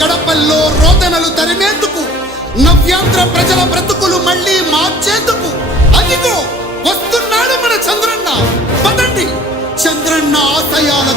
గడపల్లో రోదనలు తరిమేందుకు, నవ్యాంధ్ర ప్రజల బ్రతుకులు మళ్ళీ మార్చేందుకు అదిగో వస్తున్నాడు మన చంద్రన్న. పదండి, చంద్రన్న ఆశయాల